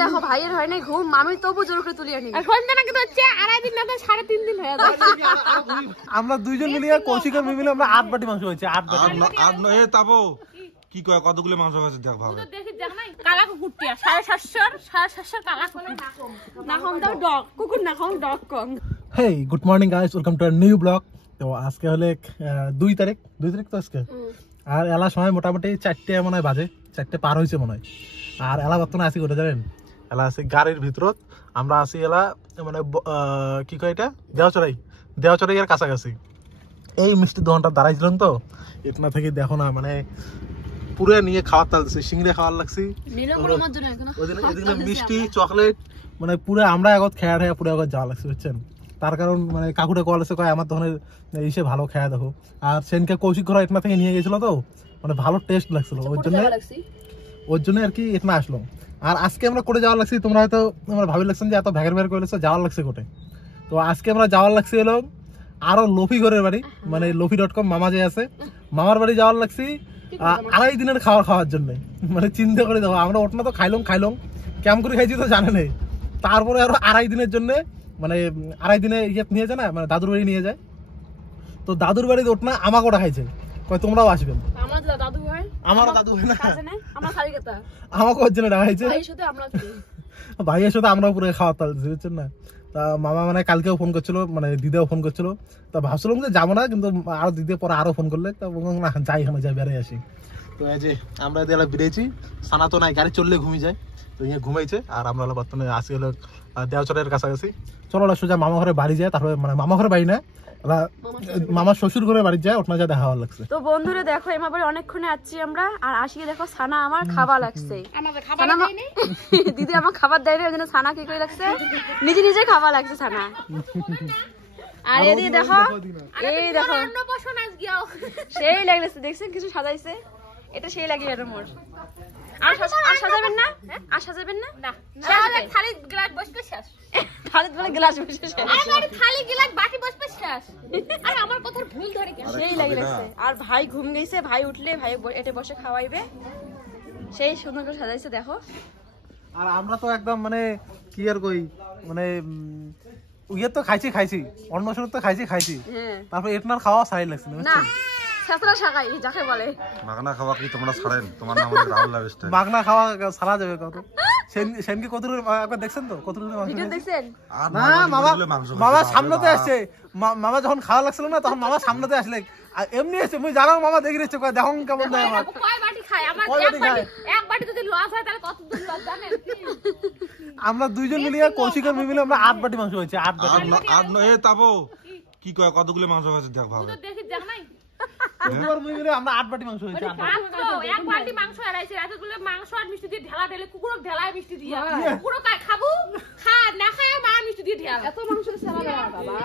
দেখো ভাইয়ের হয় না ঘুম, আমি তবু জোর করে তুলি আনি। এখন তো নাকি হচ্ছে 2.5 দিন না তো 3.5 দিন হয়ে যায়। আমরা দুইজন মিলিয়ে কৌশিকের মিলে আমরা 8 বাটি মাংস হয়েছে। 8 বাটি এ তাবো কি কয় কতগুলো মাংস খাচ্ছে দেখ ভাবে। তো দেখি দেখ নাই কালা কুকুরটিয়া 750 কালা কুকুর না হম দাও ডগ কুকুর না হম ডগ কম। Hey good morning guys, welcome to a new blog. তো আজকে হলে 2 তারিখ তো আজকে। আর এলা সময় মোটামুটি 4টে মনে হয় বাজে, 4টে পার হয়েছে মনে হয়। আর এলা বর্তমানে আসি করে জানেন, এলা আছে গাড়ির ভিতরত। আমরা আসি এলা মানে কি কয় এটা দেওচড়াই এর কাছাকাছি। এই মিষ্টি দোকানটা দাঁড়াইছিলাম তো, এটনা থেকে দেখো না মানে পুরো নিয়ে খাওয়ার তালছে, সিংড়ে খাওয়ার লাগছি, মিষ্টি চকলেট মানে পুরো আমরা আগত খেয়া পুরো আগত যাওয়া লাগছে বুঝছেন। তার কারণ মানে কাকুটা কল আছে কয় আমার দোকানের এসে ভালো খেয়া দেখো। আর সেনকে কৌশিক ঘর এটনা থেকে নিয়ে গেছিল তো, মানে ভালো টেস্ট লাগছিল, ওর জন্য আর কি এটনা আসলো। আর আজকে আমরা করে যাওয়ার লাগছি, তোমরা হয়তো আমরা ভাবি লাগছেন যে এত ভ্যাগের ভ্যাগের করেছো যাওয়ার লাগছে কোটে। তো আজকে আমরা যাওয়ার লাগছি এলো আরো লফি ঘরের বাড়ি, মানে লফি.com মামা যে আছে, মামার বাড়ি যাওয়ার লাগছি 2.5 দিনের খাওয়ার জন্য। মানে চিন্তা করে দেখো, আমরা ওঠনা তো খাইলাম ক্যাম্প করে খাইছি তো জানে নেই, তারপরে আরো 2.5 দিনের জন্য মানে 2.5 দিনে ইয়ে নিয়ে যায় না, মানে দাদুর বাড়ি নিয়ে যায়। তো দাদুর বাড়িতে ওঠনা আমাকে ওটা খাইছে, কয় তোমরাও আসবেন। আমারও দাদু হয় না, আমাকে ওর জন্য ডাকাইছে। ভাইয়ের সাথে আমরাও পুরো খাওয়া তালছি বুঝছেন না। তা মামা মানে কালকেও ফোন করছিল, মানে দিদিও ফোন করছিল। তা ভাবছিলাম যে যাবো না, কিন্তু আরো দিদি পরে আরো ফোন করলে তা না যাই এখানে যাই বেড়ে আসি। তো এই যে আমরা এদিকে বেরিয়েছি, সানা তো নাই, গাড়ি চললে ঘুমিয়ে যায়, তো ইয়ে ঘুমাইছে। আর আমরা বর্তমানে আসি হলো দেওচরের কাছাকাছি। চলো সোজা মামা ঘরে বাড়ি যায়, তারপরে মানে মামা ঘরে বাড়ি না, মামার শ্বশুর ঘরে বাড়ি যায়, ওটা যা দেখা হওয়ার লাগছে। তো বন্ধুরা দেখো এমা বাড়ি অনেকক্ষণে আসছি আমরা, আর আসিয়ে দেখো ছানা আমার খাবার লাগছে। দিদি আমার খাবার দেয়নি, ওই জন্য ছানা কি করে লাগছে, নিজে খাবার লাগছে ছানা। আর এদিকে দেখো, এই দেখো সেই লাগছে, দেখছেন কিছু সাজাইছে, এটা সেই লাগে এর মোর। আর সাজাবেন না, আর সাজাবেন না, খালি গ্লাস বসবে শেষ, খালি বলে গ্লাস বসে শেষ, আরে খালি গ্লাস বাটি বসবে শেষ। আরে আমার কথার ভুল ধরে কেন, সেই লাগছে। আর ভাই ঘুম গেছে, ভাই উঠলে ভাই এটে বসে খাওয়াইবে, সেই সুন্দর করে সাজাইছে দেখো। আর আমরা তো একদম মানে কি আর কই, মানে ইয়ে তো খাইছি অন্য সময় তো খাইছি, তারপর এটনার খাওয়া সাই লাগছে না, ছাত্রা শাকাই যাকে বলে মাগনা খাওয়া কি তোমরা ছাড়েন? তোমার নাম হলো রাহুল লাভস্টাইল। মাগনা খাওয়া ছাড়া যাবে কত? সেনকে কত একবার দেখছেন তো, কত ভিডিও দেখছেন? না মামা সামনেতে আসছে, মামা যখন খাওয়া লাগছিল না তখন মামা সামনেতে আসলে এমনি এসে মুই জানো মামা দেখি রেছে কয় দেখো কেমন দেয় আমার। কয় বাটি খায়? আমার এক বাটি যদি লস হয় তাহলে কত দূর লস জানেন? আমরা দুইজন মিলিয়ে কৌশিকের মিলে আমরা 8 বাটি মাংস হয়েছে। 8 বাটি এ তাবো কি কয় কতগুলো মাংস খাচ্ছে দেখ ভাবে। তো দেখি দেখ নাই দুবার মুই মিলে আমরা 8 বাটি মাংস হয়েছে। এক বাটি মাংস আড়াইছে, এতগুলো মাংস আর মিষ্টি দিয়ে ঢেলা ঢেলে কুকুরও ঢেলায় মিষ্টি দিয়ে, কুকুরও খাবো খা না খায় মা মিষ্টি দিয়ে ঢেলা এত মাংস ছেলা বাবা।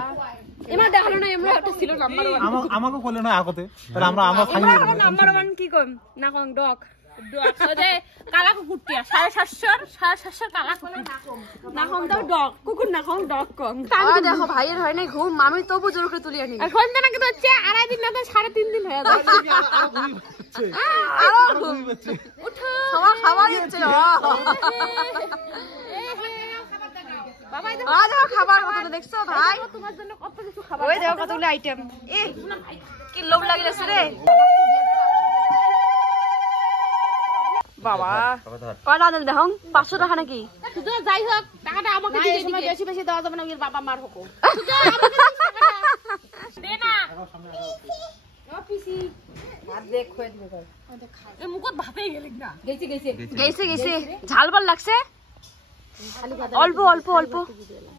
এমা দেখালো না, এমরা একটা ছিল নাম্বার 1, আমাকে কইলে না আগতে, তাহলে আমরা খাই নাম্বার 1 কি কম না কোন ডগ ওই কালা কুকুরটিয়া 750 কালা কুকুর না হম দাও ডগ কুকুর না হম ডগ কম। দেখো ভাইয়ের হয় না ঘুম, আমি তবু জোর করে তুলি আনি। এখন তো নাকি হচ্ছে 2.5 দিন না তো 3.5 দিন হয়ে যায়। উঠো সবার খাবার দিচ্ছে বাবা, দেখো খাবার কত দেখছো ভাই, তোমার জন্য কত কিছু খাবার, ওই দেখো কতগুলো আইটেম, কি লোভ লাগে যাচ্ছে রে বাবা। কয়টা দিল দেখো, 500 টাকা নাকি? শুধু যাই হোক টাকাটা আমাকে দিয়ে দিবে, বেশি বেশি দেওয়া যাবে না, ওর বাবা মার হকো দে না ও পিসি আর দেখ খোয় দিবে কর এ মুকত ভাতেই গেলি না, গেছে ঝাল ভাল লাগছে, অল্প